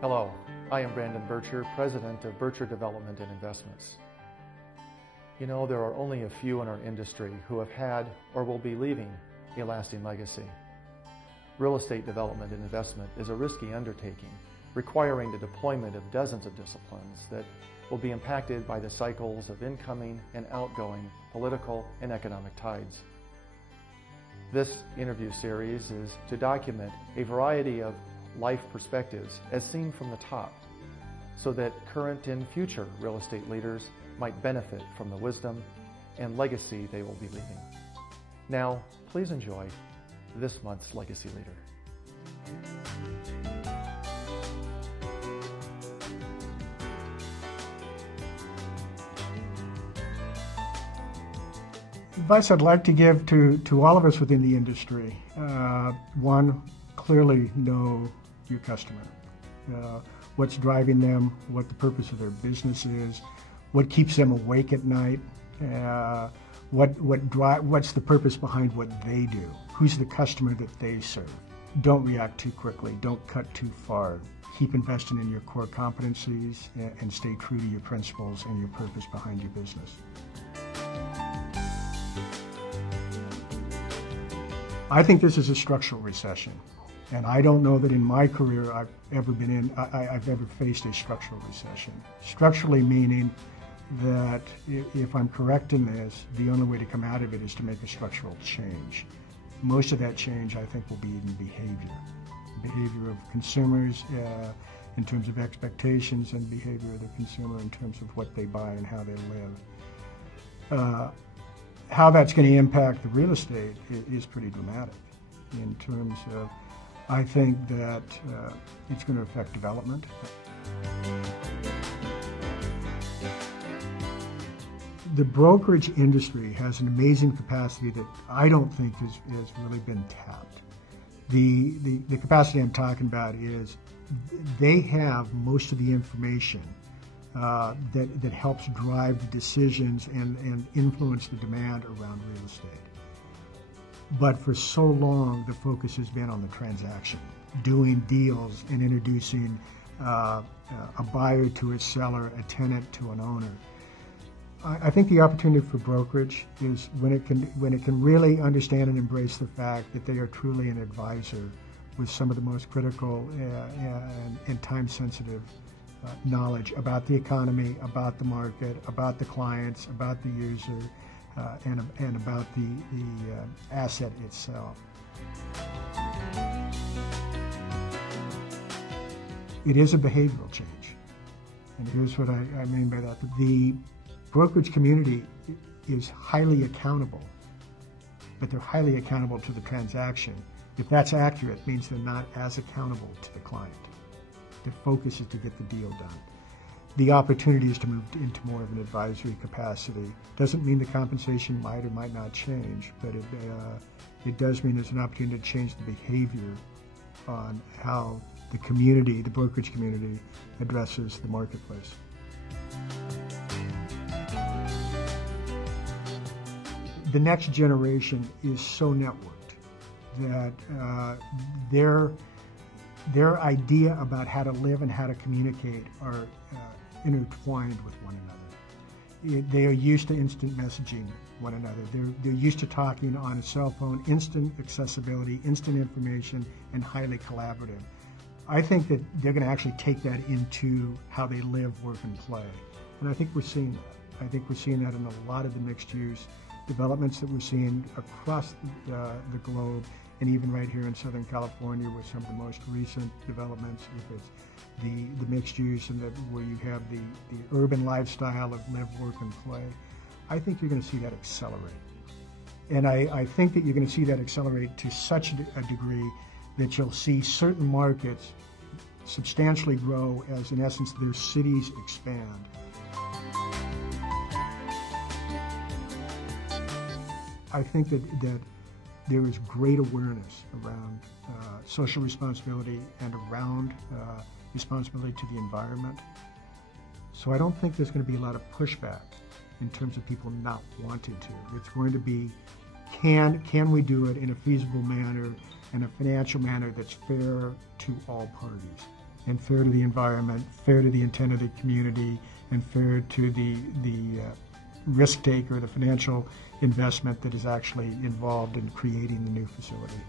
Hello, I am Brandon Birtcher, President of Birtcher Development and Investments. You know, there are only a few in our industry who have had or will be leaving a lasting legacy. Real estate development and investment is a risky undertaking, requiring the deployment of dozens of disciplines that will be impacted by the cycles of incoming and outgoing political and economic tides. This interview series is to document a variety of life perspectives as seen from the top, so that current and future real estate leaders might benefit from the wisdom and legacy they will be leaving. Now, please enjoy this month's Legacy Leader. Advice I'd like to give to all of us within the industry. One, clearly know your customer. What's driving them, what the purpose of their business is, what keeps them awake at night, what's the purpose behind what they do, who's the customer that they serve. Don't react too quickly, don't cut too far. Keep investing in your core competencies and stay true to your principles and your purpose behind your business. I think this is a structural recession, and I don't know that in my career I've ever faced a structural recession. Structurally meaning that if I'm correct in this, the only way to come out of it is to make a structural change. Most of that change, I think, will be in behavior of consumers in terms of expectations, and behavior of the consumer in terms of what they buy and how they live. How that's going to impact the real estate is pretty dramatic in terms of, I think that it's going to affect development. The brokerage industry has an amazing capacity that I don't think has really been tapped. The capacity I'm talking about is they have most of the information that helps drive the decisions and influence the demand around real estate. But for so long, the focus has been on the transaction, doing deals and introducing a buyer to a seller, a tenant to an owner. I think the opportunity for brokerage is when it can really understand and embrace the fact that they are truly an advisor with some of the most critical and time-sensitive knowledge about the economy, about the market, about the clients, about the user, and about the asset itself. It is a behavioral change, and here's what I mean by that. The brokerage community is highly accountable, but they're highly accountable to the transaction. If that's accurate, it means they're not as accountable to the client. Their focus is to get the deal done. The opportunity is to move into more of an advisory capacity. Doesn't mean the compensation might or might not change, but it does mean there's an opportunity to change the behavior on how the community, the brokerage community, addresses the marketplace. The next generation is so networked that their idea about how to live and how to communicate are intertwined with one another. They are used to instant messaging one another. They're used to talking on a cell phone, instant accessibility, instant information, and highly collaborative. I think that they're going to actually take that into how they live, work, and play. And I think we're seeing that. I think we're seeing that in a lot of the mixed-use developments that we're seeing across the globe, and even right here in Southern California with some of the most recent developments, if it's the mixed use and where you have the urban lifestyle of live, work, and play. I think you're going to see that accelerate. And I think that you're going to see that accelerate to such a degree that you'll see certain markets substantially grow as, in essence, their cities expand. I think that there is great awareness around social responsibility and around responsibility to the environment. So I don't think there's going to be a lot of pushback in terms of people not wanting to. It's going to be, can we do it in a feasible manner and a financial manner that's fair to all parties? and fair to the environment, fair to the intent of the community, and fair to the risk taker, the financial investment that is actually involved in creating the new facility.